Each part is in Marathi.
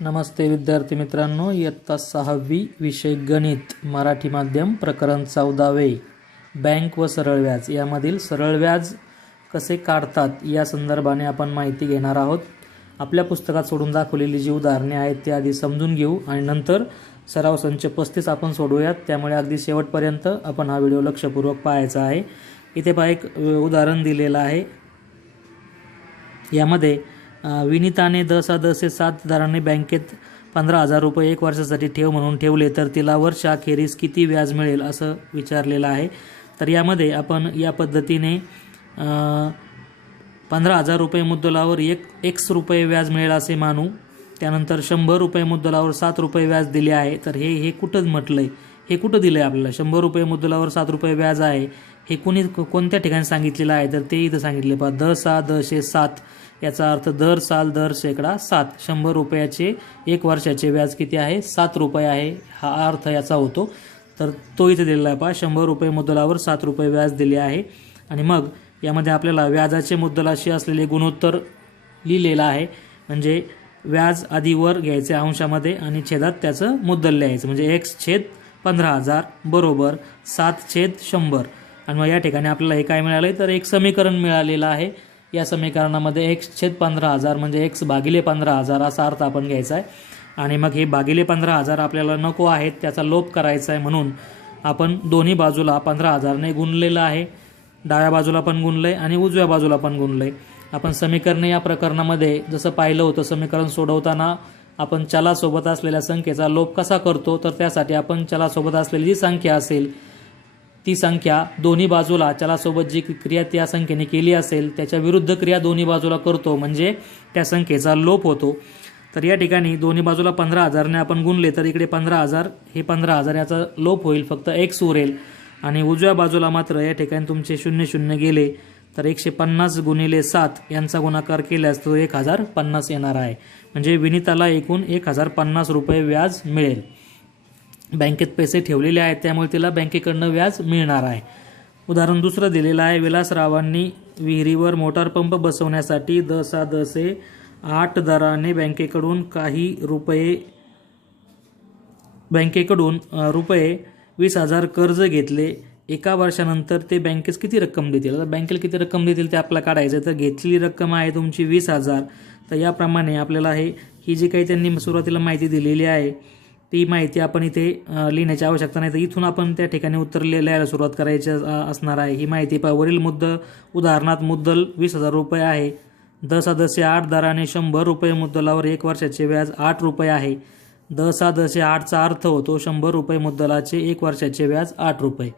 नमस्ते विद्यार्थी मित्रांनो इयत्ता सहावी विषय गणित मराठी माध्यम प्रकरण चौदावे. बँक व सरळ व्याज. यामधील सरळ व्याज कसे काढतात या संदर्भाने आपण माहिती घेणार आहोत. आपल्या पुस्तकात सोडून दाखवलेली जी उदाहरणे आहेत ती आधी समजून घेऊ आणि नंतर सराव संच पस्तीस आपण सोडवूयात त्यामुळे अगदी शेवटपर्यंत आपण हा व्हिडिओ लक्षपूर्वक पाहायचा आहे. इथे पहा एक उदाहरण दिलेलं आहे. यामध्ये विनीताने दस हा सात दराने बँकेत पंधरा हजार रुपये एक वर्षासाठी ठेव म्हणून ठेवले तर तिला वर्षाखेरीस किती व्याज मिळेल असं विचारलेलं आहे. तर यामध्ये आपण या पद्धतीने पंधरा हजार रुपये मुद्दलावर एक एक्स रुपये व्याज मिळेल असे मानू. त्यानंतर शंभर रुपये मुद्दलावर सात रुपये व्याज दिले आहे. तर हे हे कुठं म्हटलं आहे हे कुठं दिलं आहे आपल्याला? शंभर रुपये मुद्दलावर सात रुपये व्याज आहे. हे कोणी कोणत्या ठिकाणी सांगितलेलं आहे? तर ते इथं सांगितले. पहा द सहा दशे सात. याचा अर्थ दर साल दर शेकडा सात. शंभर रुपयाचे एक वर्षाचे व्याज किती आहे? सात रुपये आहे. हा अर्थ याचा होतो. तर तो इथे दिलेला आहे पहा. शंभर रुपये मुद्दलावर सात रुपये व्याज दिले आहे. आणि मग यामध्ये आपल्याला व्याजाचे मुद्दलाशी असलेले गुणोत्तर लिहिलेलं आहे. म्हणजे व्याज आधी वर घ्यायचे अंशामध्ये आणि छेदात त्याचं मुद्दल लिहायचं. म्हणजे एक्स छेद पंधरा हजार बरोबर सात छेद शंभर. आणि मग या ठिकाणी आपल्याला हे काय मिळालं आहे तर एक समीकरण मिळालेलं आहे. या समीकरणामध्ये एक्स छेद पंधरा हजार म्हणजे एक्स भागिले पंधरा हजार असा अर्थ आपण घ्यायचा आहे. आणि मग हे भागिले पंधरा हजार आपल्याला नको आहेत त्याचा लोप करायचा आहे म्हणून आपण दोन्ही बाजूला पंधरा हजारने गुणलेलं आहे. डाव्या बाजूला पण गुणलं आहे आणि उजव्या बाजूला पण गुणलं आहे आपण समीकरणे या प्रकरणामध्ये जसं पाहिलं होतं समीकरण सोडवताना आपण चलासोबत असलेल्या संख्येचा लोप कसा करतो तर त्यासाठी आपण चलासोबत असलेली जी संख्या असेल ती संख्या दोन्ही बाजूला चलासोबत जी क्रिया त्या संख्येने केली असेल त्याच्या विरुद्ध क्रिया दोन्ही बाजूला करतो म्हणजे त्या संख्येचा लोप होतो. तर या ठिकाणी दोन्ही बाजूला पंधरा हजारने आपण गुणले तर इकडे पंधरा हजार हे पंधरा हजार याचा लोप होईल फक्त एक्स उरेल आणि उजव्या बाजूला मात्र या ठिकाणी तुमचे शून्य शून्य गेले तर एकशे पन्नास गुणिले सात यांचा गुणाकार केल्यास तो एक हजार पन्नास येणार आहे. म्हणजे विनिताला एकूण एक हजार पन्नास रुपये व्याज मिळेल. बँकेत पैसे ठेवलेले आहेत त्यामुळे तिला बँकेकडनं व्याज मिळणार आहे. उदाहरण दुसरं दिलेलं आहे. विलासरावांनी विहिरीवर मोटार पंप बसवण्यासाठी दसा दसे आठ दराने बँकेकडून काही रुपये बँकेकडून रुपये वीस हजार कर्ज घेतले. एका वर्षानंतर ते बँकेस किती रक्कम देतील? आता बँकेला किती रक्कम देतील ते आपल्याला काढायचं तर घेतलेली रक्कम आहे तुमची वीस हजार. तर याप्रमाणे आपल्याला हे ही जी काही त्यांनी सुरुवातीला माहिती दिलेली आहे ती माहिती आपण इथे लिहिण्याची आवश्यकता नाही. तर इथून आपण त्या ठिकाणी उत्तर लिहायला सुरुवात करायची असणार आहे. ही माहिती पहा. वरील मुद्द उदाहरणात मुद्दल वीस हजार रुपये आहे. द दसे आठ दराने शंभर रुपये मुद्दलावर एक वर्षाचे व्याज आठ रुपये आहे. दसा दसे आठचा अर्थ होतो शंभर रुपये मुद्दलाचे एक वर्षाचे व्याज आठ रुपये.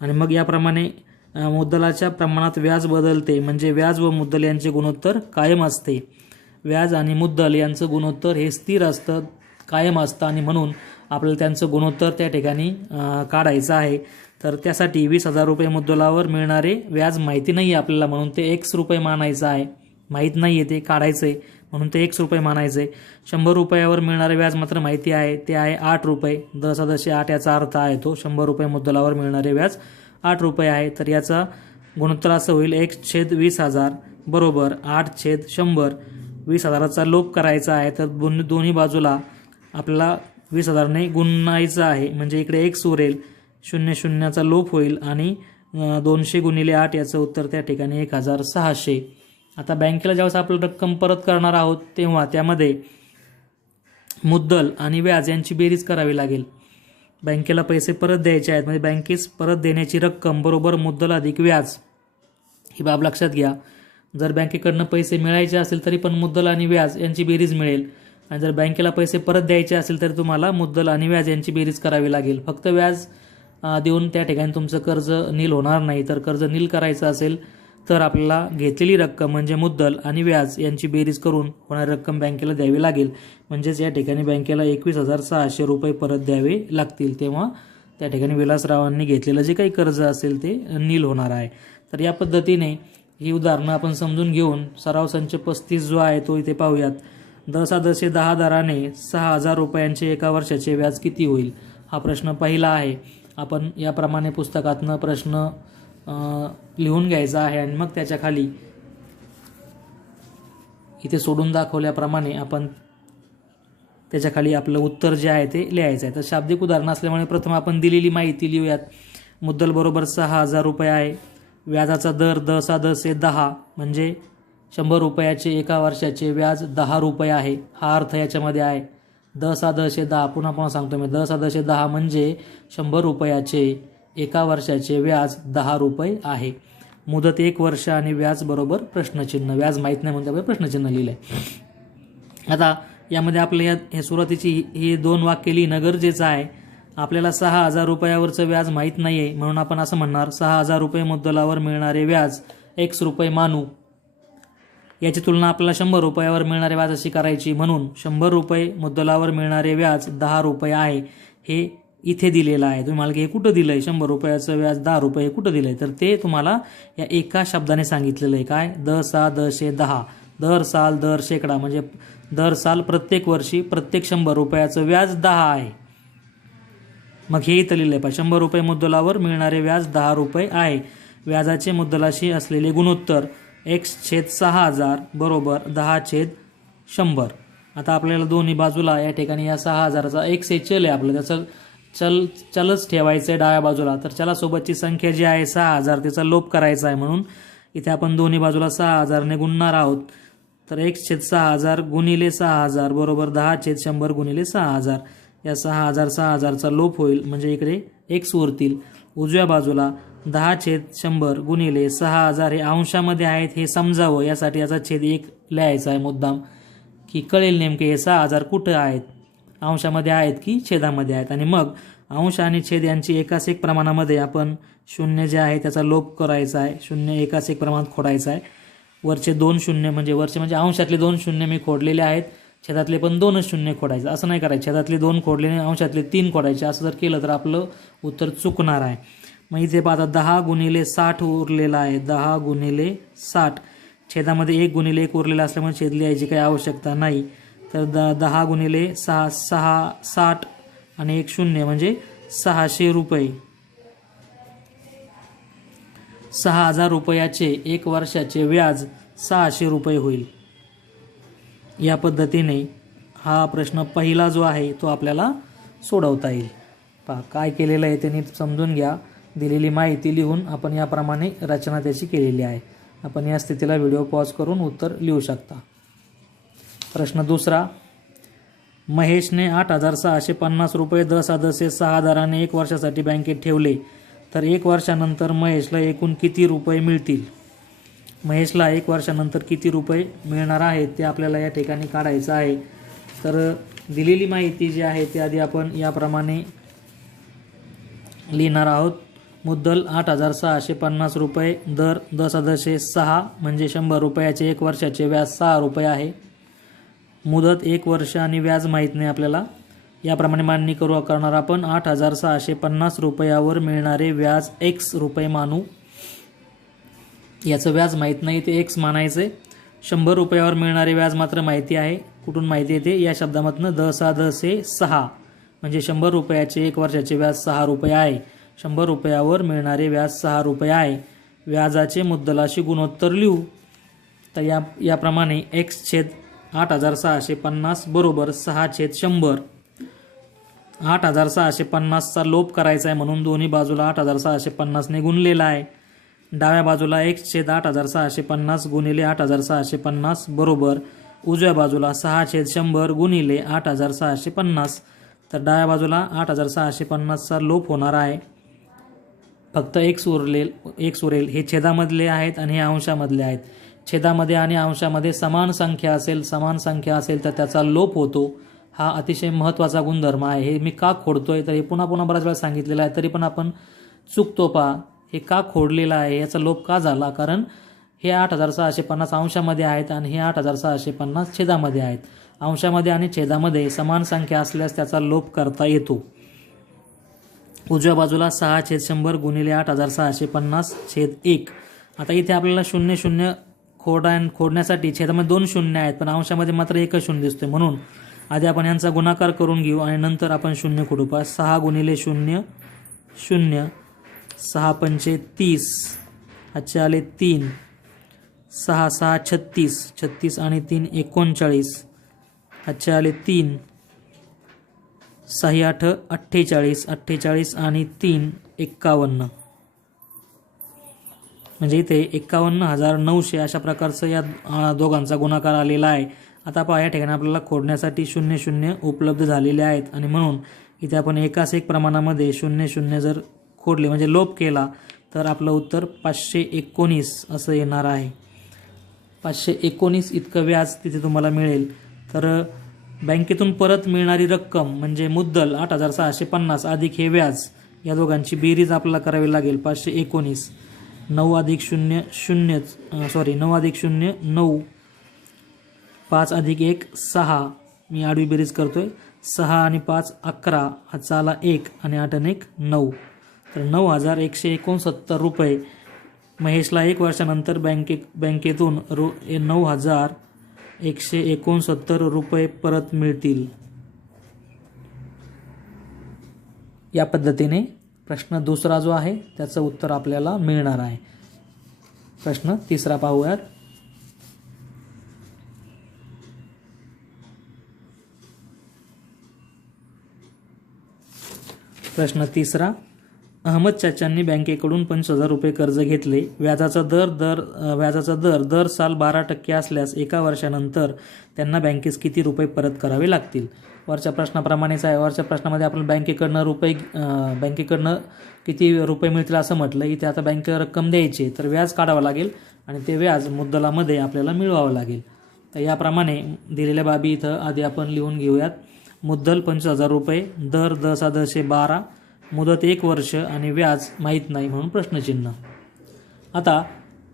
आणि मग याप्रमाणे मुद्दलाच्या प्रमाणात व्याज बदलते. म्हणजे व्याज व मुद्दल यांचे गुणोत्तर कायम असते. व्याज आणि मुद्दल यांचं गुणोत्तर हे स्थिर असतं. कायम असतं आणि म्हणून आपल्याला त्यांचं गुणोत्तर त्या ठिकाणी काढायचं आहे. तर त्यासाठी वीस हजार रुपये मुद्दलावर मिळणारे व्याज माहिती नाही आहे आपल्याला म्हणून ते एक्स रुपये मानायचं आहे. माहीत नाही आहे ते काढायचं आहे म्हणून ते एक्स रुपये मानायचं आहे शंभर रुपयावर मिळणारे व्याज मात्र माहिती आहे ते आहे आठ रुपये. दसा आठ याचा अर्थ आहे तो. शंभर रुपये मुद्दलावर मिळणारे व्याज आठ रुपये आहे. तर याचा गुणोत्तर असं होईल एक छेद वीस हजार बरोबर आठ छेद शंभर. वीस हजाराचा लोप करायचा आहे. तर दोन दोन्ही बाजूला आपल्याला वीस हजारने गुणायचं आहे. म्हणजे इकडे एक उरेल शून्य शून्याचा लोप होईल आणि दोनशे गुणिले आठ याचं उत्तर त्या ठिकाणी एक हजार सहाशे. आता बँकेला ज्यावेळेस आपण रक्कम परत करणार आहोत तेव्हा त्यामध्ये मुद्दल आणि व्याज यांची बेरीज करावी लागेल. बँकेला पैसे परत द्यायचे आहेत म्हणजे बँकेस परत देण्याची रक्कम बरोबर मुद्दल अधिक व्याज. ही बाब लक्षात घ्या. जर बँकेकडनं पैसे मिळायचे असेल तरी पण मुद्दल आणि व्याज यांची बेरीज मिळेल. आणि जर बँकेला पैसे परत द्यायचे असेल तर तुम्हाला मुद्दल आणि व्याज यांची बेरीज करावी लागेल. फक्त व्याज देऊन त्या ठिकाणी तुमचं कर्ज नील होणार नाही. तर कर्ज नील करायचं असेल तर आपल्याला घेतलेली रक्कम म्हणजे मुद्दल आणि व्याज यांची बेरीज करून होणारी रक्कम बँकेला द्यावी लागेल. म्हणजेच या ठिकाणी बँकेला एकवीस हजार सहाशे रुपये परत द्यावे लागतील. तेव्हा त्या ठिकाणी विलासरावांनी घेतलेलं जे काही कर्ज असेल ते नील होणार आहे. तर या पद्धतीने ही उदाहरणं आपण समजून घेऊन सराव संच पस्तीस जो आहे तो इथे पाहूयात. दसादसे दहा दराने सहा हजार रुपयांचे एका वर्षाचे व्याज किती होईल? हा प्रश्न पहिला आहे. आपण याप्रमाणे पुस्तकातनं प्रश्न लिहून घ्यायचा आहे आणि मग त्याच्याखाली इथे सोडून दाखवल्याप्रमाणे आपण त्याच्याखाली आपलं उत्तर जे आहे ते लिहायचं आहे. तर शाब्दिक उदाहरण असल्यामुळे प्रथम आपण दिलेली माहिती लिहूयात. मुद्दल बरोबर सहा हजार रुपये आहे. व्याजाचा दर दसा दसे दहा म्हणजे शंभर रुपयाचे एका वर्षाचे व्याज दहा रुपये आहे. हा अर्थ याच्यामध्ये आहे. दसा दशे दहा. पुन्हा पुन्हा सांगतो मी. दसा दशे दहा म्हणजे शंभर रुपयाचे एका वर्षाचे व्याज दहा रुपये आहे. मुदत एक वर्ष आणि व्याज बरोबर प्रश्नचिन्ह. व्याज माहीत नाही म्हणजे आपण प्रश्नचिन्ह लिहिलं आहे आता यामध्ये आपल्या या हे सुरुवातीची ही दोन वाक्य लिहिणं गरजेचं आहे. आपल्याला सहा हजार रुपयावरचं व्याज माहीत नाही आहे म्हणून आपण असं म्हणणार सहा हजार रुपये मुद्दलावर मिळणारे व्याज एक्स रुपये मानू. याची तुलना आपल्याला शंभर रुपयावर मिळणारे व्याज अशी करायची म्हणून शंभर रुपये मुद्दलावर मिळणारे व्याज दहा रुपये आहे. हे इथे दिलेलं आहे. तुम्ही मला की हे कुठं दिलं आहे शंभर रुपयाचं व्याज दहा रुपये हे कुठं दिलं आहे तर ते तुम्हाला या एका शब्दाने सांगितलेलं आहे. काय? द सा दशे दहा. दर साल दर शेकडा. म्हणजे दर साल प्रत्येक वर्षी प्रत्येक शंभर रुपयाचं व्याज दहा आहे. मग हे इथं लिहिलं आहे पा शंभर रुपये मुद्दलावर मिळणारे व्याज दहा रुपये आहे. व्याजाचे मुद्दलाशी असलेले गुणोत्तर. एक्स छेद सहा हजार बरोबर दहा छेद शंभर. आता आपल्याला दोन्ही बाजूला या ठिकाणी या सहा हजाराचा एक्स हे चल आहे आपलं. त्याचं चल चलच ठेवायचं आहे डाव्या बाजूला. तर चलासोबतची संख्या जी आहे सहा हजार त्याचा लोप करायचा आहे म्हणून इथे आपण दोन्ही बाजूला सहा हजारने गुणणार आहोत. तर एक छेद सहा हजार गुणिले सहा हजार बरोबर दहा छेद शंभर गुणिले सहा हजार. या सहा हजार सहा हजारचा लोप होईल. म्हणजे इकडे एक्स उरतील उजव्या बाजूला दहा छेद शंभर गुणिले सहा हजार हे अंशामध्ये आहेत हे समजावं. यासाठी याचा छेद एक लिहायचा आहे मुद्दाम. की कळेल नेमके हे सहा हजार कुठं आहेत? अंशामध्ये आहेत की छेदामध्ये आहेत? आणि मग अंश आणि छेद यांची एकाच एक प्रमाणामध्ये आपण शून्य जे आहे त्याचा लोप करायचा आहे. शून्य एकाच एक प्रमाणात खोडायचं आहे. वरचे दोन शून्य म्हणजे वरचे म्हणजे अंशातले दोन शून्य मी खोडलेले आहेत. छेदातले पण दोनच शून्य खोडायचं. असं नाही करायचं. छेदातले दोन खोडले आणि अंशातले तीन खोडायचे. असं जर केलं तर आपलं उत्तर चुकणार आहे. मग इथे पाहता दहा गुणिले साठ उरलेला आहे. दहा गुणिले साठ. छेदामध्ये एक गुणिले एक उरलेला असल्यामुळे छेद लिहायची काही आवश्यकता नाही. तर द दहा गुणिले सहा सहा साठ आणि एक शून्य म्हणजे सहाशे रुपये. सहा हजार रुपयाचे एक वर्षाचे व्याज सहाशे रुपये होईल. या पद्धतीने हा प्रश्न पहिला जो आहे तो आपल्याला सोडवता येईल. पहा काय केलेलं आहे ते नीट समजून घ्या. दिलेली माहिती लिहून आपण याप्रमाणे रचना त्याची केलेली आहे. आपण या स्थितीला व्हिडिओ पॉज करून उत्तर लिहू शकता. प्रश्न दुसरा महेशने आठ हजार सहाशे पन्नास रुपये दस सदस्य सहा दराने एक वर्षासाठी बँकेत ठेवले तर एक वर्षानंतर महेशला एकूण किती रुपये मिळतील? महेशला एक वर्षानंतर किती रुपये मिळणार आहेत ते आपल्याला या ठिकाणी काढायचं आहे. तर दिलेली माहिती जी आहे ती आधी आपण याप्रमाणे लिहिणार आहोत. मुद्दल आठ हजार सहाशे पन्नास रुपये दर दशदशे सहा म्हणजे शंभर रुपयाचे एक वर्षाचे व्याज सहा रुपये आहे. मुदत एक वर्ष आणि व्याज माहीत नाही आपल्याला. याप्रमाणे मांडणी करू करणार आपण आठ हजार सहाशे पन्नास रुपयावर मिळणारे व्याज एक्स रुपये मानू. याचं व्याज माहीत नाही ते एक्स मानायचे. शंभर रुपयावर मिळणारे व्याज मात्र माहिती आहे. कुठून माहिती येते या शब्दामधनं द सहा द से सहा म्हणजे शंभर रुपयाचे एक वर्षाचे व्याज सहा रुपये आहे. शंभर रुपयावर मिळणारे व्याज सहा रुपये आहे. व्याजाचे मुद्दलाशी गुणोत्तर लिहू. तर या याप्रमाणे एक्स छेद आठ हजार सहाशे पन्नास बरोबर सहा छेद शंभर. आठ हजार सहाशे पन्नासचा लोप करायचा आहे म्हणून दोन्ही बाजूला आठ हजार सहाशे पन्नासने गुणलेला आहे. डाव्या बाजूला एक छेद आठ हजार सहाशे पन्नास गुणिले आठ हजार सहाशे पन्नास बरोबर उजव्या बाजूला सहा छेद शंभर गुणिले आठ हजार सहाशे पन्नास. तर डाव्या बाजूला आठ हजार सहाशे पन्नासचा लोप होणार आहे. फक्त एक उरलेल एक उरेल हे छेदामधले आहेत आणि हे अंशामधले आहेत. छेदामध्ये आणि अंशामध्ये समान संख्या असेल समान संख्या असेल तर त्याचा लोप होतो. हा अतिशय महत्त्वाचा गुणधर्म आहे. हे मी का खोडतोय तर हे पुन्हा पुन्हा बऱ्याच वेळा सांगितलेलं आहे. तरी पण आपण चुकतो पा हे का खोडलेलं आहे? याचा लोप का झाला? कारण हे आठ हजार सहाशे पन्नास अंशामध्ये आहेत आणि हे आठ हजार सहाशे पन्नास छेदामध्ये आहेत. अंशामध्ये आणि छेदामध्ये समान संख्या असल्यास त्याचा लोप करता येतो. उजव्या बाजूला सहा छेद शंभर गुणिले आठ हजार सहाशे पन्नास छेद एक. आता इथे आपल्याला शून्य शून्य खोडा खोडण्यासाठी छेदामध्ये दोन शून्य आहेत पण अंशामध्ये मात्र एकच शून्य दिसतोय. म्हणून आधी आपण यांचा गुणाकार करून घेऊ आणि नंतर आपण शून्य खोडू. पा सहा गुणिले शून्य शून्य सहा पंचे तीस आजचे आले तीन सहा सहा छत्तीस छत्तीस आणि तीन एकोणचाळीस आजचे आले तीन सही आठ अठ्ठेचाळीस अठ्ठेचाळीस आणि तीन एक्कावन्न. म्हणजे इथे एक्कावन्न हजार नऊशे अशा प्रकारचं या दोघांचा गुणाकार आलेला आहे. आता पहा या ठिकाणी आपल्याला खोडण्यासाठी शून्य शून्य उपलब्ध झालेले आहेत. आणि म्हणून इथे आपण एकाच एक प्रमाणामध्ये शून्य शून्य जर खोडले म्हणजे लोप केला तर आपलं उत्तर पाचशे एकोणीस असं येणार आहे. पाचशे एकोणीस इतकं व्याज तिथे तुम्हाला मिळेल. तर बँकेतून परत मिळणारी रक्कम म्हणजे मुद्दल आठ हजार सहाशे पन्नास अधिक हे व्याज या दोघांची बेरीज आपल्याला करावी लागेल. पाचशे एकोणीस नऊ अधिक शून्य शून्य सॉरी नऊ अधिक शून्य नऊ पाच अधिक एक सहा. मी आडवी बेरीज करतो आहे सहा आणि पाच अकरा. हाचा आला एक आणि आठ आणि एक नऊ. तर नऊ हजार एकशे एकोणसत्तर रुपये. महेशला एक वर्षानंतर बँके बँकेतून रु ए- नऊ हजार एकशे एकोणसत्तर रुपये परत मिळतील. या पद्धतीने प्रश्न दुसरा जो आहे त्याचं उत्तर आपल्याला मिळणार आहे. प्रश्न तिसरा पाहूयात. प्रश्न तिसरा अहमद चाचांनी बँकेकडून पंचवीस हजार रुपये कर्ज घेतले. व्याजाचा दर दर व्याजाचा दर दर साल बारा टक्के असल्यास एका वर्षानंतर त्यांना बँकेस किती रुपये परत करावे लागतील? वरच्या प्रश्नाप्रमाणेच आहे वरच्या प्रश्नामध्ये आपण बँकेकडनं रुपये बँकेकडनं किती रुपये मिळतील असं म्हटलं. इथे आता बँकेला रक्कम द्यायची तर व्याज काढावं लागेल आणि ते व्याज मुद्दलामध्ये आपल्याला मिळवावं लागेल. तर याप्रमाणे दिलेल्या बाबी इथं आधी आपण लिहून घेऊयात. मुद्दल पंचवीस हजार रुपये दर दसा दशे बारा मुदत एक वर्ष आणि व्याज माहीत नाही म्हणून प्रश्नचिन्ह. आता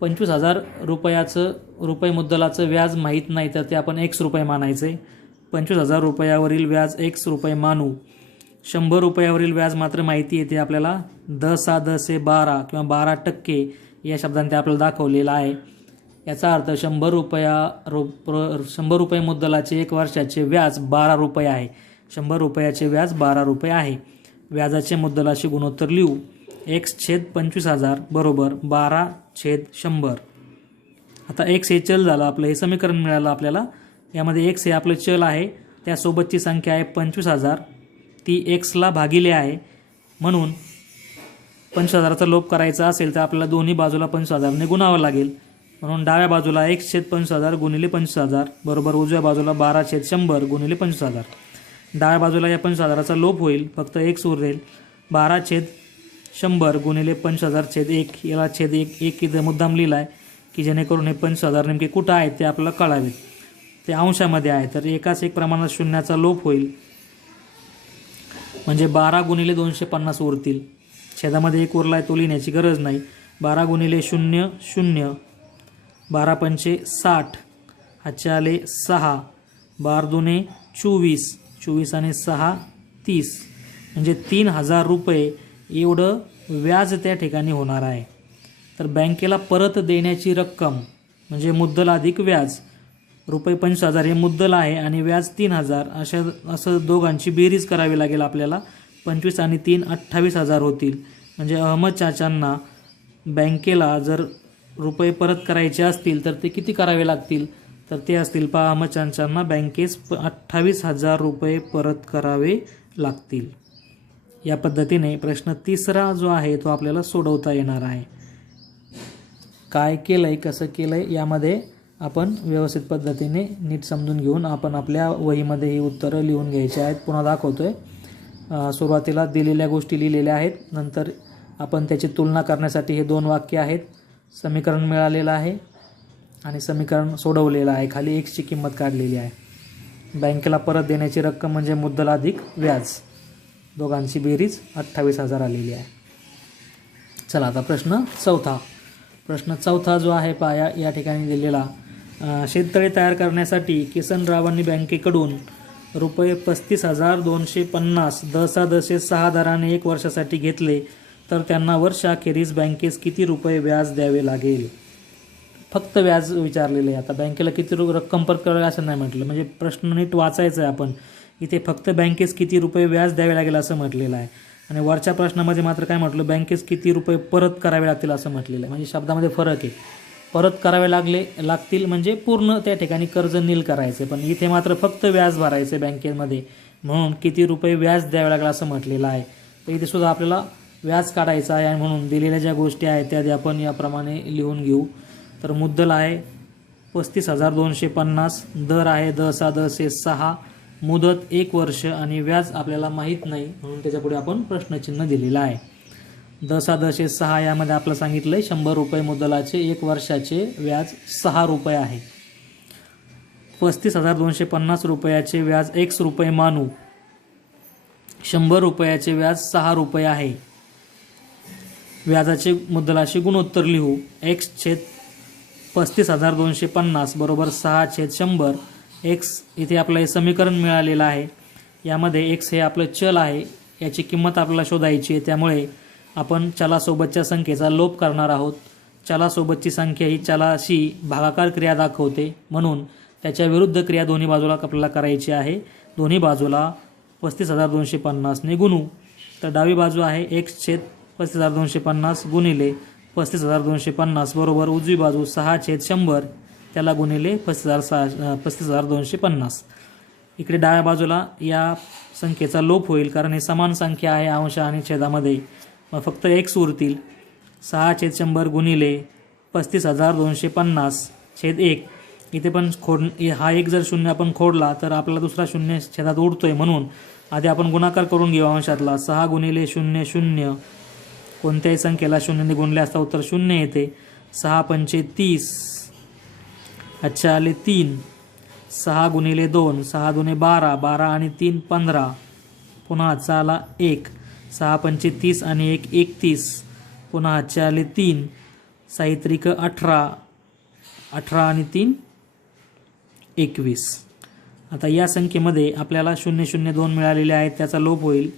पंचवीस हजार रुपयाचं रुपये मुद्दलाचं व्याज माहीत नाही तर ते आपण एक्स रुपये मानायचे. पंचवीस हजार रुपयावरील व्याज एक्स रुपये मानू. शंभर रुपयावरील व्याज मात्र माहिती येते आपल्याला. दसा दसे बारा किंवा बारा टक्के या शब्दांनी ते आपल्याला दाखवलेलं आहे. याचा अर्थ शंभर रुपया रु शंभर रुपये मुद्दलाचे एक वर्षाचे व्याज बारा रुपये आहे. शंभर रुपयाचे व्याज बारा रुपये आहे. व्याजाचे मुद्दलाशी गुणोत्तर लिहू. एक्स छेद पंचवीस हजार बरोबर बारा छेद शंभर. आता एक्स हे चल झालं आपलं हे समीकरण मिळालं आपल्याला. यामध्ये एक्स हे आपलं चल आहे त्यासोबतची संख्या आहे पंचवीस हजार. ती एक्सला भागिले आहे. म्हणून पंचवीस हजाराचा लोप करायचा असेल तर आपल्याला दोन्ही बाजूला पंचवीस हजारने गुणावं लागेल. म्हणून डाव्या बाजूला एक छेद पंचवीस हजार गुणिले पंचवीस हजार बरोबर उजव्या बाजूला बारा छेद शंभर गुणिले पंचवीस हजार. डाव्या बाजूला या पंच हजाराचा लोप होईल. फक्त एक उरेल बारा छेद शंभर गुणिले पंच हजार छेद एक. याला छेद एक एक इथं मुद्दाम लिहिला आहे की जेणेकरून हे पंच हजार नेमके कुठं आहेत ते आपल्याला कळावे. ते अंशामध्ये आहे. तर एकाच एक प्रमाणात शून्याचा लोप होईल. म्हणजे बारा गुणिले दोनशे पन्नास उरतील. छेदामध्ये एक उरला आहे तो लिहिण्याची गरज नाही. बारा गुणिले शून्य शून्य. बारा पंचे साठ. हातचे आले सहा. बार दुने चोवीस. चोवीस आणि सहा तीस. म्हणजे तीन हजार रुपये एवढं व्याज त्या ठिकाणी होणार आहे. तर बँकेला परत देण्याची रक्कम म्हणजे मुद्दल अधिक व्याज रुपये पंचवीस हजार हे मुद्दल आहे आणि व्याज तीन हजार अशा असं दोघांची बेरीज करावी लागेल आपल्याला. पंचवीस आणि तीन अठ्ठावीस हजार होतील. म्हणजे अहमद चाचांना बँकेला जर रुपये परत करायचे असतील तर ते किती करावे लागतील? तर ते असतील पहा अहमद बँकेस प अठ्ठावीस हजार रुपये परत करावे लागतील. या पद्धतीने प्रश्न तिसरा जो आहे तो आपल्याला सोडवता येणार आहे. काय केलं आहे कसं केलं आहे यामध्ये आपण व्यवस्थित पद्धतीने नीट समजून घेऊन आपण आपल्या वहीमध्ये ही उत्तरं लिहून घ्यायची आहेत. पुन्हा दाखवतो आहे सुरुवातीला दिलेल्या गोष्टी लिहिलेल्या आहेत. नंतर आपण त्याची तुलना करण्यासाठी हे दोन वाक्य आहेत. समीकरण मिळालेलं आहे. आणि समीकरण सोडवलेलं आहे. खाली एक्सची किंमत काढलेली आहे. बँकेला परत देण्याची रक्कम म्हणजे मुद्दल अधिक व्याज. दोघांची बेरीज अठ्ठावीस हजार आलेली आहे. चला आता प्रश्न चौथा. प्रश्न चौथा जो आहे पाया या ठिकाणी दिलेला. शेततळे तयार करण्यासाठी किसनरावांनी बँकेकडून रुपये पस्तीस हजार दोनशे पन्नास दसा दशे सहा दराने एक वर्षासाठी घेतले तर त्यांना वर्षाखेरीज बँकेस किती रुपये व्याज द्यावे लागेल? फक्त व्याज विचारलेलं आहे. आता बँकेला किती रु रक्कम परत करावी असं नाही म्हटलं. म्हणजे प्रश्न नीट वाचायचा आहे आपण. इथे फक्त बँकेस किती रुपये व्याज द्यावे लागेल असं म्हटलेलं आहे. आणि वरच्या प्रश्नामध्ये मात्र काय म्हटलं? बँकेस किती रुपये परत करावे लागतील असं म्हटलेलं आहे. म्हणजे शब्दामध्ये फरक आहे. परत करावे लागले लागतील म्हणजे पूर्ण त्या ठिकाणी कर्ज नील करायचे पण इथे मात्र फक्त व्याज भरायचे बँकेमध्ये. म्हणून किती रुपये व्याज द्यावे लागेल असं म्हटलेलं आहे. तर इथे सुद्धा आपल्याला व्याज काढायचं आहे आणि म्हणून दिलेल्या ज्या गोष्टी आहेत त्या आधी आपण याप्रमाणे लिहून घेऊ. तर मुद्दल आहे पस्तीस हजार दोनशे पन्नास. दर आहे द सा दसे सहा. मुदत एक वर्ष आणि व्याज आपल्याला माहीत नाही म्हणून त्याच्यापुढे आपण प्रश्नचिन्ह दिलेलं आहे. दसा दशे सहा यामध्ये आपलं सांगितलं आहे शंभर रुपये मुद्दलाचे एक वर्षाचे व्याज सहा रुपये आहे. पस्तीस हजार दोनशे पन्नास रुपयाचे व्याज एक्स रुपये मानू. शंभर रुपयाचे व्याज सहा रुपये आहे. व्याजाचे मुद्दलाशी गुणोत्तर लिहू. एक्स छेद पस्तीस हजार दोनशे पन्नास बरोबर सहा छेद शंभर एक्स इथे आपलं हे समीकरण मिळालेलं आहे. यामध्ये एक्स हे आपलं चल आहे. याची किंमत आपल्याला शोधायची आहे. त्यामुळे आपण चलासोबतच्या संख्येचा लोप करणार आहोत. चलासोबतची संख्या ही चलाशी भागाकार क्रिया दाखवते. म्हणून त्याच्या विरुद्ध क्रिया दोन्ही बाजूला आपल्याला करायची आहे. दोन्ही बाजूला पस्तीस हजार दोनशे पन्नासने गुणू. तर डावी बाजू आहे एक्स छेद पस्तीस हजार दोनशे पन्नास गुणिले पस्तीस हजार दोनशे पन्नास बरोबर उजवी बाजू सहा छेद शंभर त्याला गुणिले पस्तीस हजार सहा पस्तीस हजार दोनशे पन्नास. इकडे डाव्या बाजूला या संख्येचा लोप होईल कारण हे समान संख्या आहे अंश आणि छेदामध्ये. मग फक्त एक्स उरतील. सहा छेद शंभर गुणिले पस्तीस हजार दोनशे पन्नास छेद एक. इथे पण खोड हा एक जर शून्य आपण खोडला तर आपला दुसरा शून्य छेदात उडतोय म्हणून. आधी आपण गुणाकार करून घेऊ अंशातला. सहा गुणिले शून्य शून्य कोणत्याही संख्येला शून्यने गुणले असता उत्तर शून्य येते. सहा पंचे तीस. अच्छा आले तीन. सहा गुणिले दोन. सहा दुने बारा. बारा आणि तीन पंधरा. पुन्हा चाला एक. सहा पंचे तीस आणि एक एकतीस. पुन्हा आजचे आले तीन. साहित्रिक अठरा. अठरा आणि तीन एकवीस. आता या संख्येमध्ये आपल्याला शून्य शून्य दोन मिळालेले आहेत. त्याचा लोप होईल.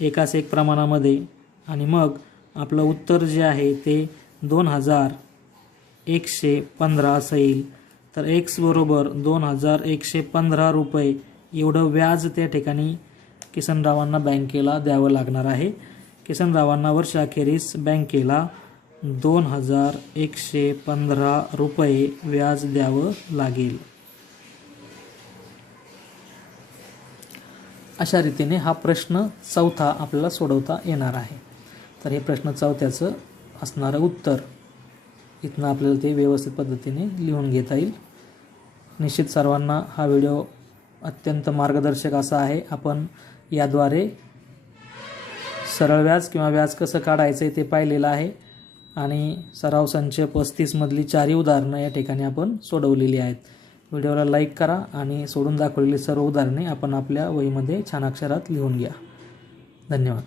एकाच एक प्रमाणामध्ये. आणि मग आपलं उत्तर जे आहे ते दोन हजार एकशे पंधरा असं येईल. तर एक्स बरोबर दोन हजार एकशे पंधरा रुपये एवढं व्याज त्या ठिकाणी किसनरावांना बँकेला द्यावं लागणार आहे. किसनरावांना वर्षाखेरीस बँकेला दोन हजार एकशे पंधरा रुपये व्याज द्यावं लागेल. अशा रीतीने हा प्रश्न चौथा आपल्याला सोडवता येणार आहे. तर हे प्रश्न चौथ्याचं असणारं उत्तर. इथनं आपल्याला ते व्यवस्थित पद्धतीने लिहून घेता येईल. निश्चित सर्वांना हा व्हिडिओ अत्यंत मार्गदर्शक असा आहे. आपण याद्वारे सरळ व्याज किंवा व्याज कसं काढायचं आहे ते पाहिलेलं आहे. आणि सराव संच पस्तीसमधली चारही उदाहरणं या ठिकाणी आपण सोडवलेली आहेत. व्हिडिओला लाईक करा आणि सोडून दाखवलेली सर्व उदाहरणे आपण आपल्या वहीमध्ये छान अक्षरात लिहून घ्या. धन्यवाद.